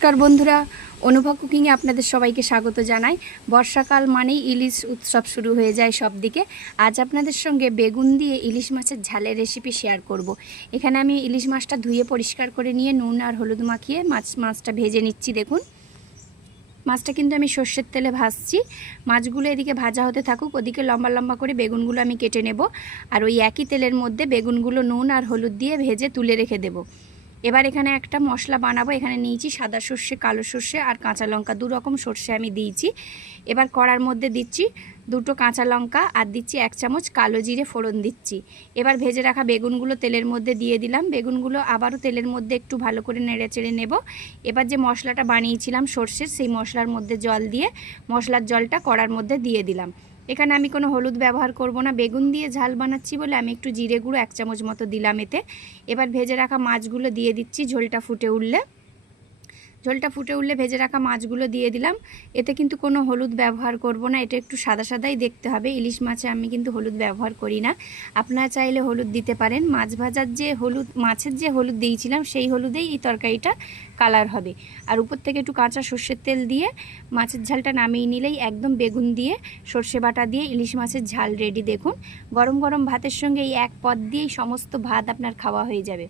নমস্কার বন্ধুরা, অনুভব কুকিংয়ে আপনাদের সবাইকে স্বাগত জানাই। বর্ষাকাল মানেই ইলিশ উৎসব শুরু হয়ে যায় সব দিকে। আজ আপনাদের সঙ্গে বেগুন দিয়ে ইলিশ মাছের ঝালের রেসিপি শেয়ার করব। এখানে আমি ইলিশ মাছটা ধুয়ে পরিষ্কার করে নিয়ে নুন আর হলুদ মাখিয়ে মাছটা ভেজে নিচ্ছি। দেখুন, মাছটা কিন্তু আমি সর্ষের তেলে ভাজছি। মাছগুলো এদিকে ভাজা হতে থাকুক, ওদিকে লম্বা লম্বা করে বেগুনগুলো আমি কেটে নেব। আর ওই একই তেলের মধ্যে বেগুনগুলো নুন আর হলুদ দিয়ে ভেজে তুলে রেখে দেব। এবার এখানে একটা মশলা বানাবো। এখানে নিয়েছি সাদা সর্ষে, কালো সর্ষে আর কাঁচা লঙ্কা, দু রকম সর্ষে আমি দিয়েছি। এবার কড়ার মধ্যে দিচ্ছি দুটো কাঁচা লঙ্কা আর দিচ্ছি 1 চামচ কালো জিরে ফোড়ন দিচ্ছি। এবার ভেজে রাখা বেগুনগুলো তেলের মধ্যে দিয়ে দিলাম। বেগুনগুলো আবারও তেলের মধ্যে একটু ভালো করে নেড়ে চেড়ে নেব। এবার যে মশলাটা বানিয়েছিলাম সর্ষের, সেই মশলার মধ্যে জল দিয়ে মশলার জলটা কড়ার মধ্যে দিয়ে দিলাম। এখানে আমি কোনো হলুদ ব্যবহার করব না, বেগুন দিয়ে ঝাল বানাচ্ছি বলে আমি একটু জিরে গুঁড়ো 1 চামচ মতো দিলাম এতে। এবার ভেজে রাখা মাছগুলো দিয়ে দিচ্ছি। ঝোলটা ফুটে উঠলে ভেজে রাখা মাছগুলো দিয়ে দিলাম। এতে কিন্তু কোনো হলুদ ব্যবহার করব না, এটা একটু সাদা সাদাই দেখতে হবে। ইলিশ মাছে আমি কিন্তু হলুদ ব্যবহার করি না, আপনারা চাইলে হলুদ দিতে পারেন। মাছ ভাজার যে হলুদ, মাছের যে হলুদ দিয়েছিলাম সেই হলুদেই এই তরকারিটা কালার হবে। আর উপর থেকে একটু কাঁচা সর্ষের তেল দিয়ে মাছের ঝালটা নামিয়ে নিলেই একদম বেগুন দিয়ে সর্ষে বাটা দিয়ে ইলিশ মাছের ঝাল রেডি। দেখুন, গরম গরম ভাতের সঙ্গে এই এক পদ দিয়েই সমস্ত ভাত আপনার খাওয়া হয়ে যাবে।